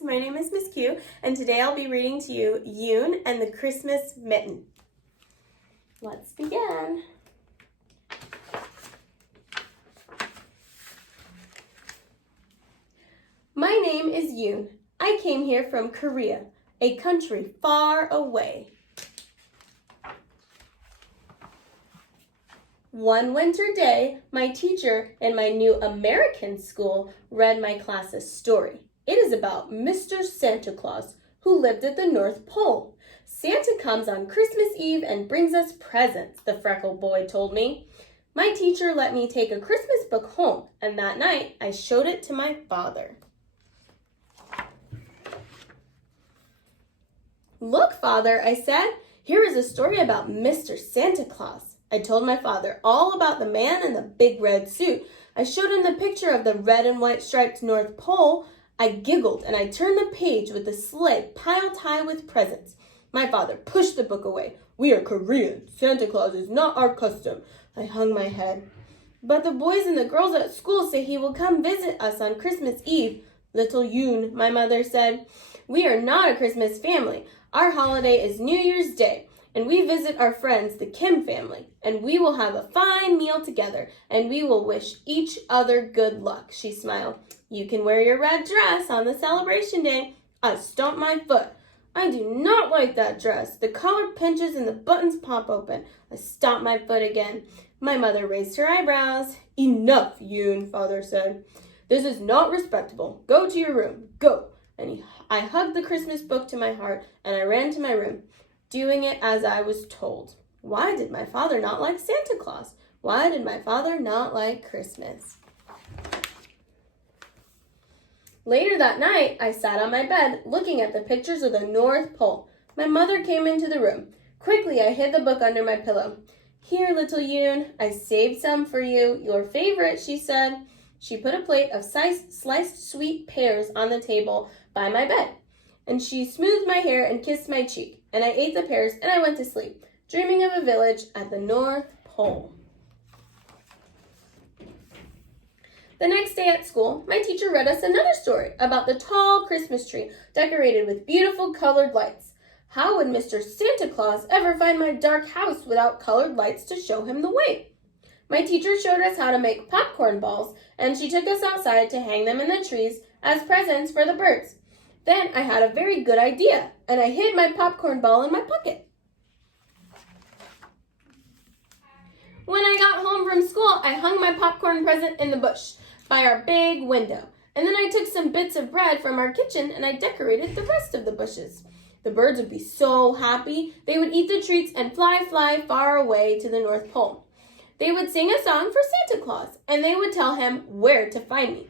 My name is Miss Q, and today I'll be reading to you Yoon and the Christmas Mitten. Let's begin. My name is Yoon. I came here from Korea, a country far away. One winter day, my teacher in my new American school read my class a story. It is about Mr. Santa Claus, who lived at the North Pole. Santa comes on Christmas Eve and brings us presents, the freckled boy told me. My teacher let me take a Christmas book home, and that night I showed it to my father. Look, Father, I said, here is a story about Mr. Santa Claus. I told my father all about the man in the big red suit. I showed him the picture of the red and white striped North Pole. I giggled and I turned the page with the sleigh piled high with presents. My father pushed the book away. We are Korean. Santa Claus is not our custom. I hung my head. But the boys and the girls at school say he will come visit us on Christmas Eve. Little Yoon, my mother said. We are not a Christmas family. Our holiday is New Year's Day. And we visit our friends, the Kim family, and we will have a fine meal together, and we will wish each other good luck, she smiled. You can wear your red dress on the celebration day. I stomped my foot. I do not like that dress. The collar pinches and the buttons pop open. I stomped my foot again. My mother raised her eyebrows. Enough, Yoon, Father said. This is not respectable. Go to your room. Go. And I hugged the Christmas book to my heart, and I ran to my room, doing it as I was told. Why did my father not like Santa Claus? Why did my father not like Christmas? Later that night, I sat on my bed looking at the pictures of the North Pole. My mother came into the room. Quickly, I hid the book under my pillow. Here, little Yoon, I saved some for you. Your favorite, she said. She put a plate of sliced sweet pears on the table by my bed, and she smoothed my hair and kissed my cheek. And I ate the pears, and I went to sleep, dreaming of a village at the North Pole. The next day at school, my teacher read us another story about the tall Christmas tree decorated with beautiful colored lights. How would Mr. Santa Claus ever find my dark house without colored lights to show him the way? My teacher showed us how to make popcorn balls, and she took us outside to hang them in the trees as presents for the birds. Then I had a very good idea, and I hid my popcorn ball in my pocket. When I got home from school, I hung my popcorn present in the bush by our big window, and then I took some bits of bread from our kitchen and I decorated the rest of the bushes. The birds would be so happy, they would eat the treats and fly far away to the North Pole. They would sing a song for Santa Claus, and they would tell him where to find me.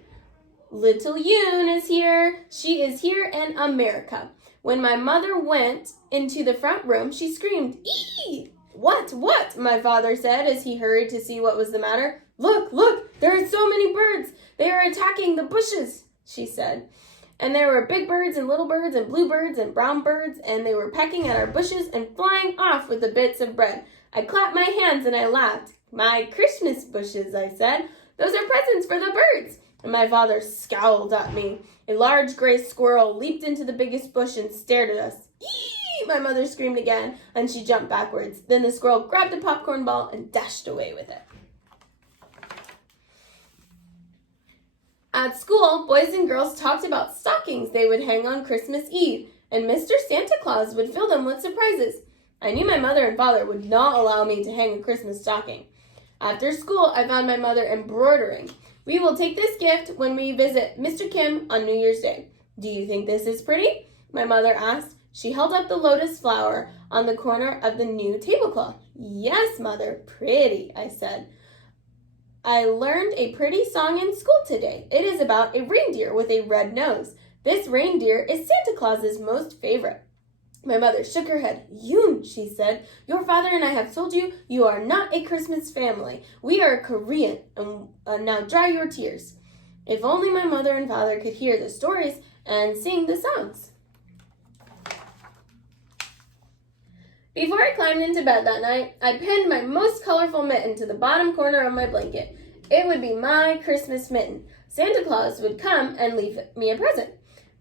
Little Yoon is here. She is here in America. When my mother went into the front room, she screamed, "Ee!" What? My father said as he hurried to see what was the matter. Look, there are so many birds. They are attacking the bushes, she said. And there were big birds and little birds and blue birds and brown birds, and they were pecking at our bushes and flying off with the bits of bread. I clapped my hands and I laughed. My Christmas bushes, I said. Those are presents for the birds. And my father scowled at me. A large gray squirrel leaped into the biggest bush and stared at us. Eee! My mother screamed again, and she jumped backwards. Then the squirrel grabbed a popcorn ball and dashed away with it. At school, boys and girls talked about stockings they would hang on Christmas Eve, and Mr. Santa Claus would fill them with surprises. I knew my mother and father would not allow me to hang a Christmas stocking. After school, I found my mother embroidering. We will take this gift when we visit Mr. Kim on New Year's Day. Do you think this is pretty? My mother asked. She held up the lotus flower on the corner of the new tablecloth. Yes, Mother, pretty, I said. I learned a pretty song in school today. It is about a reindeer with a red nose. This reindeer is Santa Claus's most favorite. My mother shook her head. Yoon, she said, your father and I have told you you are not a Christmas family. We are Korean, and now dry your tears. If only my mother and father could hear the stories and sing the songs. Before I climbed into bed that night, I pinned my most colorful mitten to the bottom corner of my blanket. It would be my Christmas mitten. Santa Claus would come and leave me a present.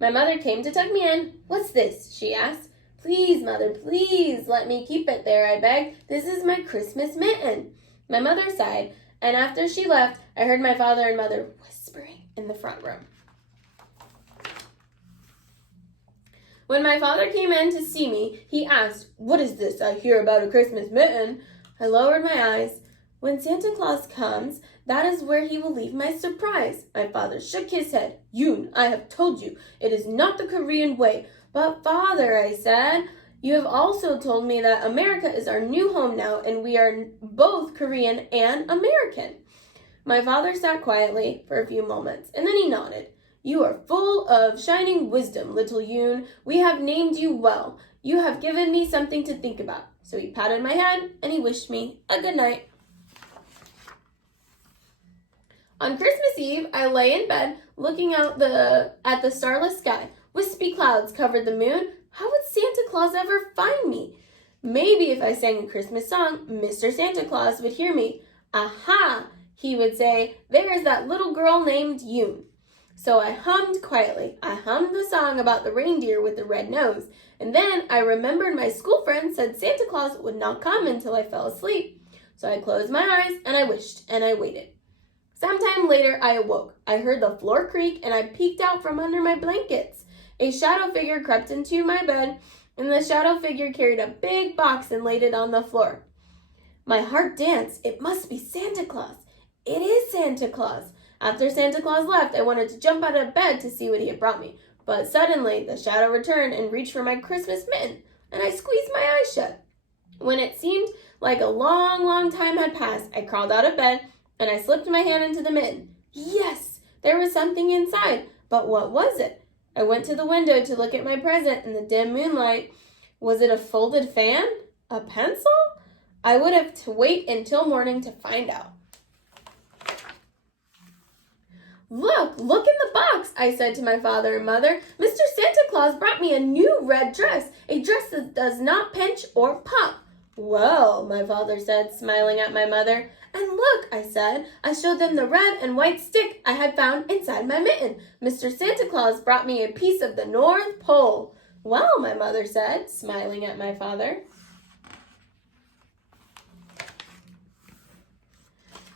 My mother came to tuck me in. "What's this?" she asked. "Please, Mother, please let me keep it there," I begged. "This is my Christmas mitten." My mother sighed, and after she left, I heard my father and mother whispering in the front room. When my father came in to see me, he asked, "What is this I hear about a Christmas mitten?" I lowered my eyes. "When Santa Claus comes, that is where he will leave my surprise." My father shook his head. "Yoon, I have told you, it is not the Korean way." "But Father," I said, "you have also told me that America is our new home now, and we are both Korean and American." My father sat quietly for a few moments, and then he nodded. "You are full of shining wisdom, little Yoon. We have named you well. You have given me something to think about." So he patted my head, and he wished me a good night. On Christmas Eve, I lay in bed looking out at the starless sky. Wispy clouds covered the moon. How would Santa Claus ever find me? Maybe if I sang a Christmas song, Mr. Santa Claus would hear me. "Aha!" he would say, "there is that little girl named Yoon." So I hummed quietly. I hummed the song about the reindeer with the red nose. And then I remembered my school friend said Santa Claus would not come until I fell asleep. So I closed my eyes and I wished and I waited. Sometime later, I awoke. I heard the floor creak, and I peeked out from under my blankets. A shadow figure crept into my bed, and the shadow figure carried a big box and laid it on the floor. My heart danced. It must be Santa Claus. It is Santa Claus. After Santa Claus left, I wanted to jump out of bed to see what he had brought me. But suddenly, the shadow returned and reached for my Christmas mitten, and I squeezed my eyes shut. When it seemed like a long, long time had passed, I crawled out of bed, and I slipped my hand into the mitten. Yes, there was something inside, but what was it? I went to the window to look at my present in the dim moonlight. Was it a folded fan? A pencil? I would have to wait until morning to find out. Look in the box," I said to my father and mother. "Mr. Santa Claus brought me a new red dress, a dress that does not pinch or pop." "Well," my father said, smiling at my mother. "And look," I said. I showed them the red and white stick I had found inside my mitten. "Mr. Santa Claus brought me a piece of the North Pole." "Well," my mother said, smiling at my father.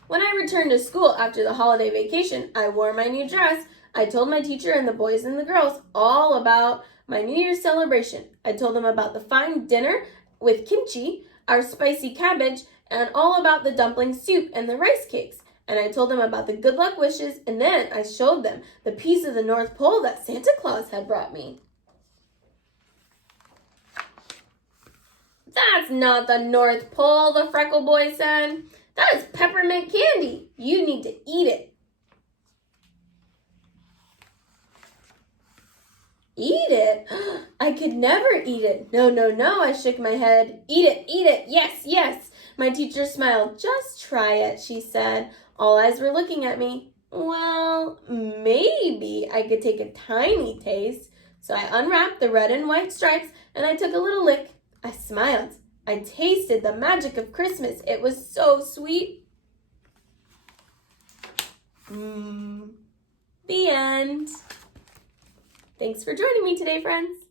When I returned to school after the holiday vacation, I wore my new dress. I told my teacher and the boys and the girls all about my New Year's celebration. I told them about the fine dinner with kimchi, our spicy cabbage, and all about the dumpling soup and the rice cakes. And I told them about the good luck wishes, and then I showed them the piece of the North Pole that Santa Claus had brought me. "That's not the North Pole," the freckle boy said. "That is peppermint candy. You need to eat it." Eat it? I could never eat it. No, I shook my head. Eat it, yes. My teacher smiled. "Just try it," she said. All eyes were looking at me. Well, maybe I could take a tiny taste. So I unwrapped the red and white stripes and I took a little lick. I smiled. I tasted the magic of Christmas. It was so sweet. The end. Thanks for joining me today, friends.